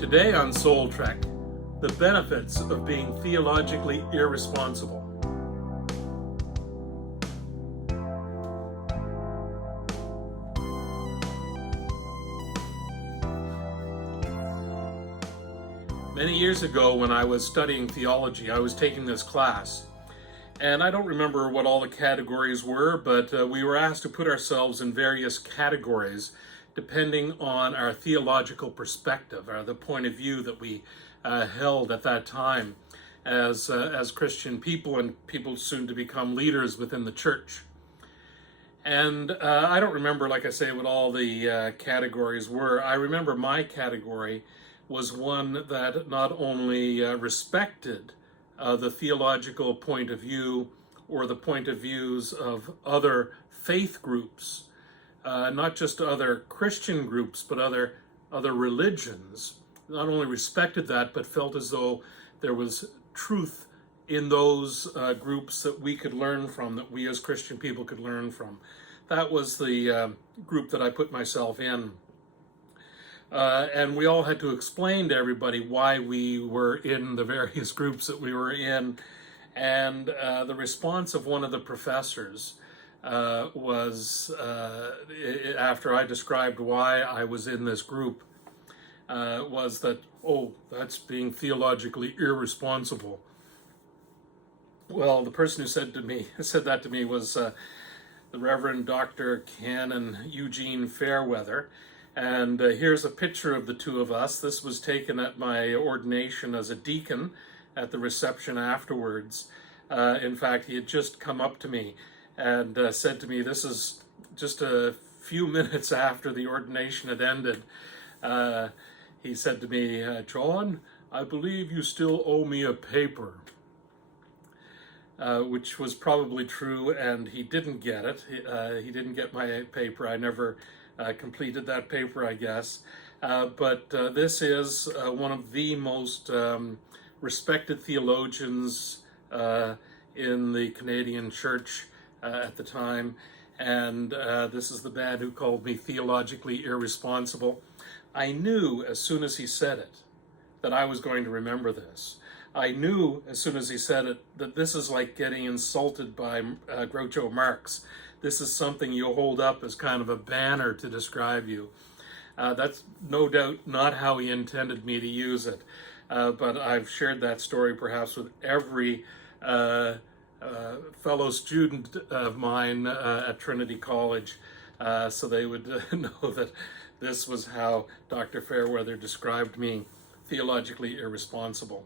Today on Soul Trek, the benefits of being theologically irresponsible. Many years ago, when I was studying theology, I was taking this class, and I don't remember what all the categories were, but we were asked to put ourselves in various categories depending on our theological perspective, or the point of view that we held at that time as Christian people and people soon to become leaders within the church. And I don't remember, like I say, what all the categories were. I remember my category was one that not only respected the theological point of view or the point of views of other faith groups, not just other Christian groups, but other religions, not only respected that, but felt as though there was truth in those groups that we could learn from, that we as Christian people could learn from. That was the group that I put myself in. And we all had to explain to everybody why we were in the various groups that we were in. And the response of one of the professors was, after I described why I was in this group, was that, oh, that's being theologically irresponsible. Well, the person who said that to me was the Reverend Dr. Canon Eugene Fairweather. And here's a picture of the two of us. This was taken at my ordination as a deacon at the reception afterwards. In fact, he had just come up to me and said to me, this is just a few minutes after the ordination had ended. He said to me, John, I believe you still owe me a paper. Which was probably true, and he didn't get it. He didn't get my paper. I never completed that paper, I guess. But this is one of the most respected theologians in the Canadian church at the time. And this is the man who called me theologically irresponsible. I knew as soon as he said it that I was going to remember this. I knew as soon as he said it that this is like getting insulted by Groucho Marx. This is something you hold up as kind of a banner to describe you. That's no doubt not how he intended me to use it. But I've shared that story perhaps with every fellow student of mine at Trinity College, so they would know that this was how Dr. Fairweather described me, theologically irresponsible.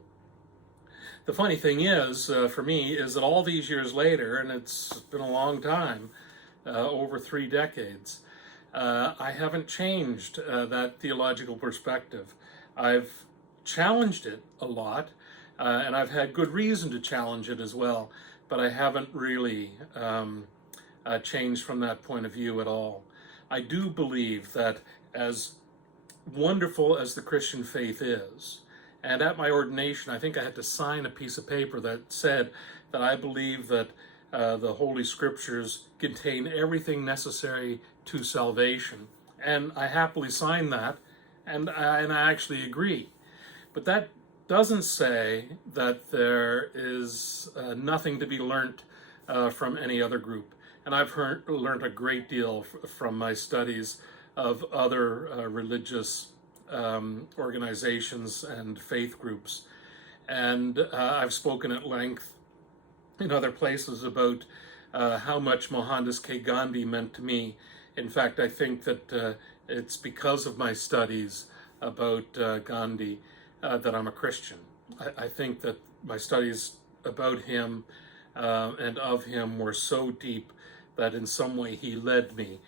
The funny thing is, for me, is that all these years later, and it's been a long time, over 3 decades, I haven't changed that theological perspective. I've challenged it a lot, and I've had good reason to challenge it as well, but I haven't really changed from that point of view at all. I do believe that as wonderful as the Christian faith is, and at my ordination, I think I had to sign a piece of paper that said that I believe that the Holy Scriptures contain everything necessary to salvation. And I happily signed that, and I actually agree. But that doesn't say that there is nothing to be learnt from any other group. And I've learned a great deal from my studies of other religious organizations and faith groups. And I've spoken at length in other places about how much Mohandas K. Gandhi meant to me. In fact, I think that it's because of my studies about Gandhi that I'm a Christian. I think that my studies about him and of him were so deep that in some way he led me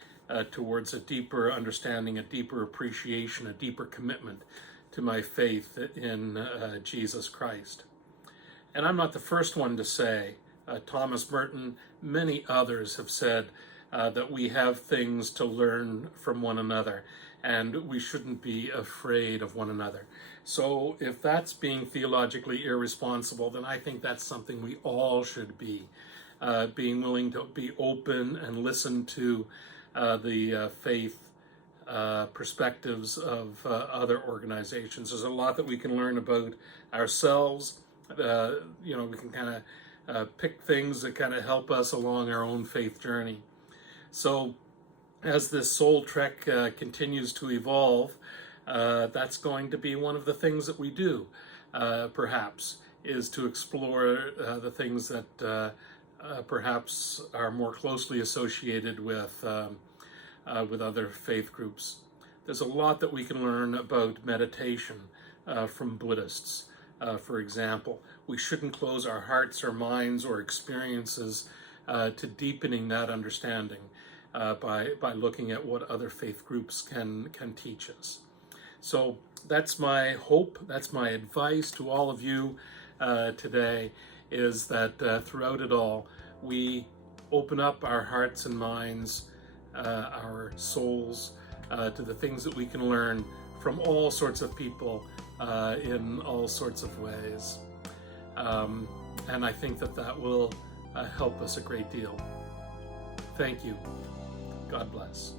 towards a deeper understanding, a deeper appreciation, a deeper commitment to my faith in Jesus Christ. And I'm not the first one to say, Thomas Merton, many others have said that we have things to learn from one another and we shouldn't be afraid of one another. So if that's being theologically irresponsible, then I think that's something we all should be, being willing to be open and listen to the faith perspectives of other organizations. There's a lot that we can learn about ourselves. We can kind of pick things that kind of help us along our own faith journey. So as this soul trek continues to evolve, that's going to be one of the things that we do, perhaps, is to explore the things that perhaps are more closely associated with other faith groups. There's a lot that we can learn about meditation from Buddhists. For example, we shouldn't close our hearts or minds or experiences to deepening that understanding by looking at what other faith groups can teach us. So that's my hope, that's my advice to all of you today, is that throughout it all, we open up our hearts and minds, our souls, to the things that we can learn from all sorts of people in all sorts of ways. And I think that will help us a great deal. Thank you. God bless.